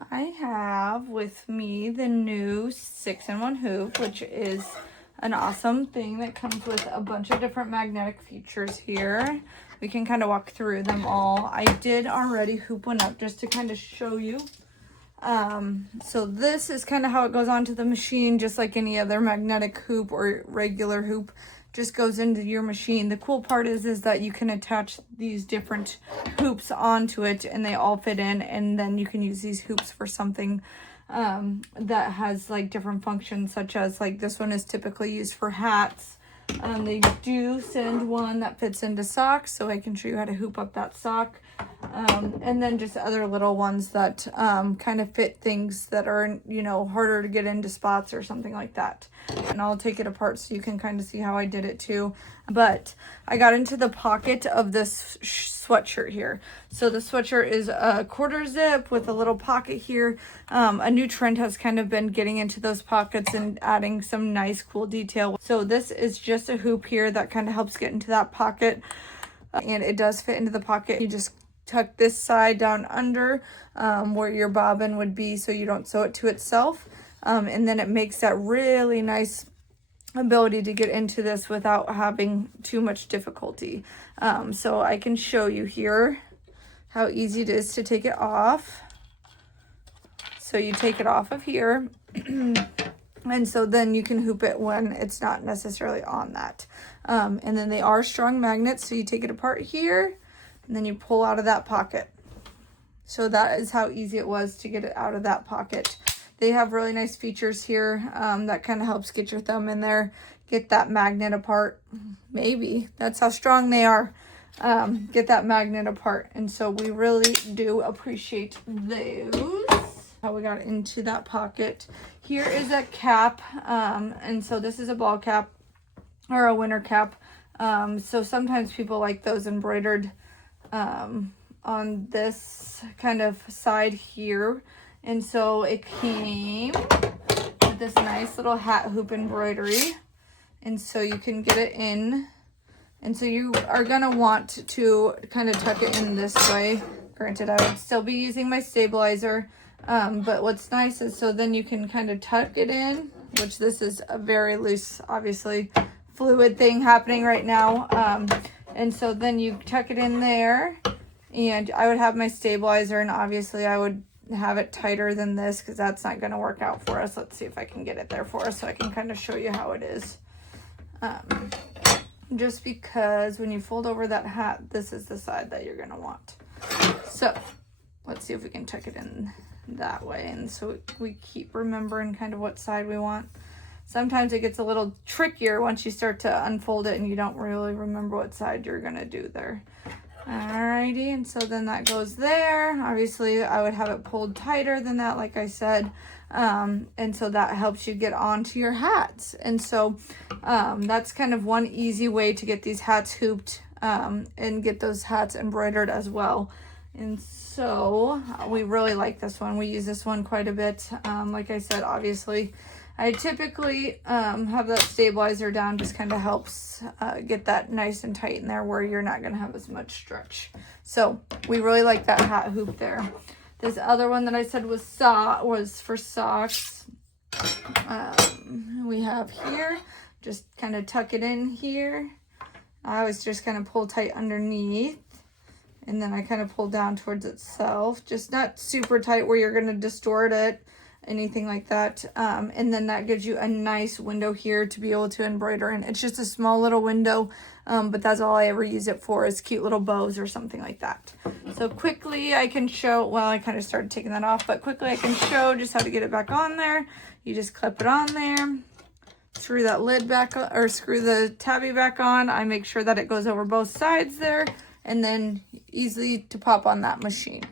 I have with me the new 6-in-1 hoop, which is an awesome thing that comes with a bunch of different magnetic features here. We can kind of walk through them all. I did already hoop one up just to kind of show you. So this is kind of how it goes onto the machine, just like any other magnetic hoop or regular hoop. Just goes into your machine. The cool part is that you can attach these different hoops onto it and they all fit in, and then you can use these hoops for something that has like different functions, such as like this one is typically used for hats. They do send one that fits into socks, so I can show you how to hoop up that sock. And then just other little ones that kind of fit things that are, you know, harder to get into spots or something like that. And I'll take it apart so you can kind of see how I did it too. But I got into the pocket of this sweatshirt here. So the sweatshirt is a 1/4 zip with a little pocket here. A new trend has kind of been getting into those pockets and adding some nice cool detail. So this is just a hoop here that kind of helps get into that pocket. And it does fit into the pocket. You just tuck this side down under where your bobbin would be so you don't sew it to itself. And then it makes that really nice ability to get into this without having too much difficulty. So I can show you here how easy it is to take it off. So you take it off of here. And so then you can hoop it when it's not necessarily on that. And then they are strong magnets, so you take it apart here, and then you pull out of that pocket. So that is how easy it was to get it out of that pocket. They have really nice features here that kind of helps get your thumb in there, get that magnet apart. Maybe that's how strong they are. Get that magnet apart. And so we really do appreciate those. How we got into that pocket. Here is a cap, and so this is a ball cap or a winter cap. So sometimes people like those embroidered on this kind of side here, and so it came with this nice little hat hoop embroidery, and so you can get it in, and so you are gonna want to kind of tuck it in this way. Granted, I would still be using my stabilizer. But what's nice is so then you can kind of tuck it in, which this is a very loose, obviously fluid thing happening right now. And so then you tuck it in there, and I would have my stabilizer, and obviously I would have it tighter than this because that's not going to work out for us. Let's see if I can get it there for us so I can kind of show you how it is. Just because when you fold over that hat, this is the side that you're going to want. So let's see if we can tuck it in that way, and so we keep remembering kind of what side we want. Sometimes it gets a little trickier once you start to unfold it and you don't really remember what side you're gonna do there. Alrighty, and so then that goes there. Obviously I would have it pulled tighter than that, like I said, and so that helps you get onto your hats. And so that's kind of one easy way to get these hats hooped and get those hats embroidered as well. And so we really like this one. We use this one quite a bit. Like I said, obviously I typically have that stabilizer down, just kind of helps get that nice and tight in there where you're not going to have as much stretch. So we really like that hat hoop there. This other one that I said was for socks. We have here, just kind of tuck it in here. I always just kind of pull tight underneath. And then I kind of pull down towards itself, just not super tight where you're going to distort it, anything like that. And then that gives you a nice window here to be able to embroider in. It's just a small little window, but that's all I ever use it for, is cute little bows or something like that. So quickly I can show, well, I kind of started taking that off, but quickly I can show just how to get it back on there. You just clip it on there, screw that lid back, or screw the tabby back on. I make sure that it goes over both sides there, and then easily to pop on that machine.